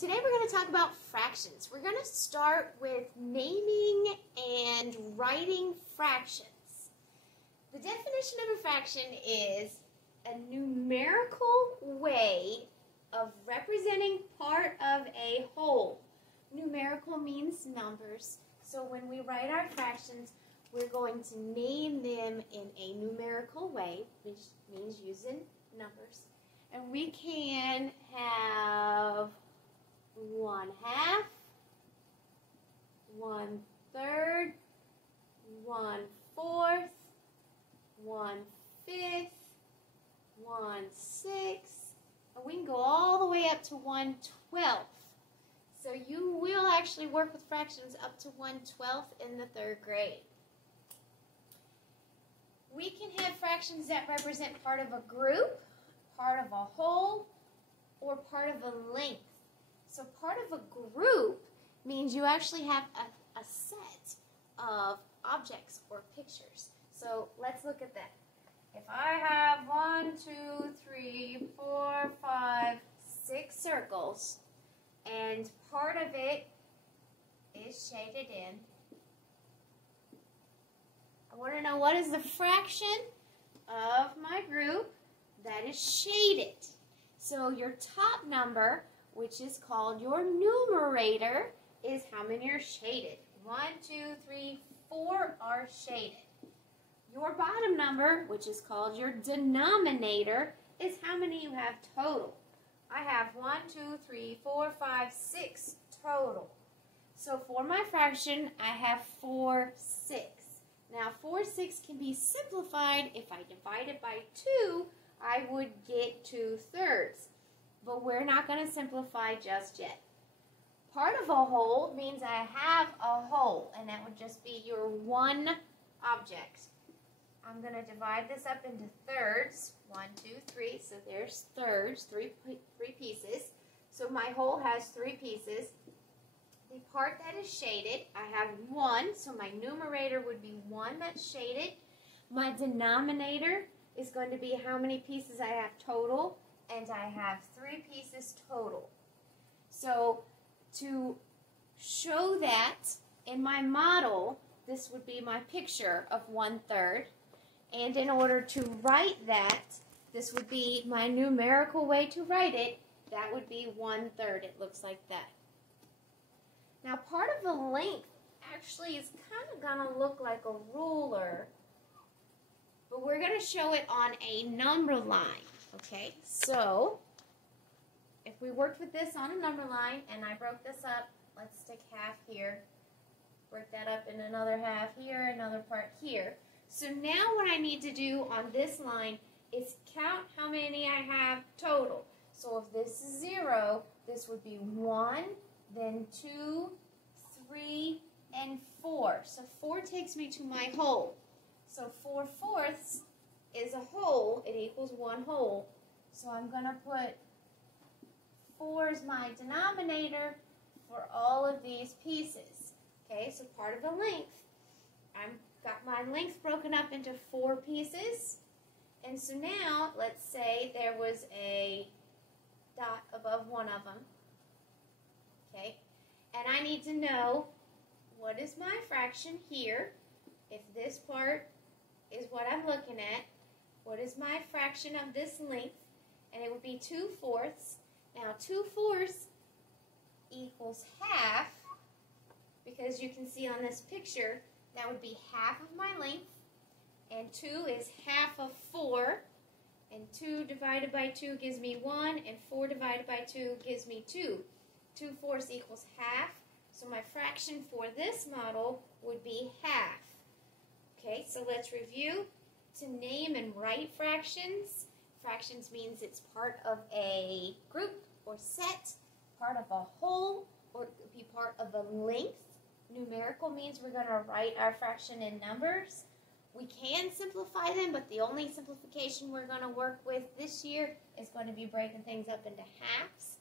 Today we're going to talk about fractions. We're going to start with naming and writing fractions. The definition of a fraction is a numerical way of representing part of a whole. Numerical means numbers, so when we write our fractions, we're going to name them in a numerical way, which means using numbers. And we can have 1/2, 1/3, 1/4, 1/5, 1/6, and we can go all the way up to 1/12. So you will actually work with fractions up to 1/12 in the 3rd grade. We can have fractions that represent part of a group, part of a whole, or part of a length. So part of a group means you actually have a set of objects or pictures. So let's look at that. If I have 1, 2, 3, 4, 5, 6 circles, and part of it is shaded in, I want to know what is the fraction of my group that is shaded. So your top number, which is called your numerator, is how many are shaded. 1, 2, 3, 4 are shaded. Your bottom number, which is called your denominator, is how many you have total. I have 1, 2, 3, 4, 5, 6 total. So for my fraction, I have 4/6. Now 4/6 can be simplified. If I divide it by 2, I would get 2/3. But we're not going to simplify just yet. Part of a whole means I have a whole, and that would just be your one object. I'm going to divide this up into thirds. 1, 2, 3. So there's thirds, three pieces. So my whole has 3 pieces. The part that is shaded, I have 1. So my numerator would be 1 that's shaded. My denominator is going to be how many pieces I have total, and I have 3 pieces total. So to show that in my model, this would be my picture of 1/3. And in order to write that, this would be my numerical way to write it. That would be 1/3. It looks like that. Now part of the length actually is kind of going to look like a ruler, but we're going to show it on a number line. Okay, so if we worked with this on a number line and I broke this up, let's stick half here, break that up in another half here, another part here. So now what I need to do on this line is count how many I have total. So if this is 0, this would be 1, then 2, 3, and 4. So 4 takes me to my whole. So 4/4 is a whole. It equals 1 whole. So I'm going to put 4 as my denominator for all of these pieces. Okay, so part of the length. I've got my length broken up into 4 pieces. And so now, let's say there was a dot above one of them. Okay, and I need to know what is my fraction here. If this part is what I'm looking at, what is my fraction of this length? And it would be 2/4. Now 2/4 equals half, because you can see on this picture that would be half of my length, and 2 is half of 4, and 2 divided by 2 gives me 1, and 4 divided by 2 gives me 2. 2/4 equals half, so my fraction for this model would be half. Okay, so let's review. To name and write fractions, fractions means it's part of a group or set, part of a whole, or it could be part of a length. Numerical means we're going to write our fraction in numbers. We can simplify them, but the only simplification we're going to work with this year is going to be breaking things up into halves.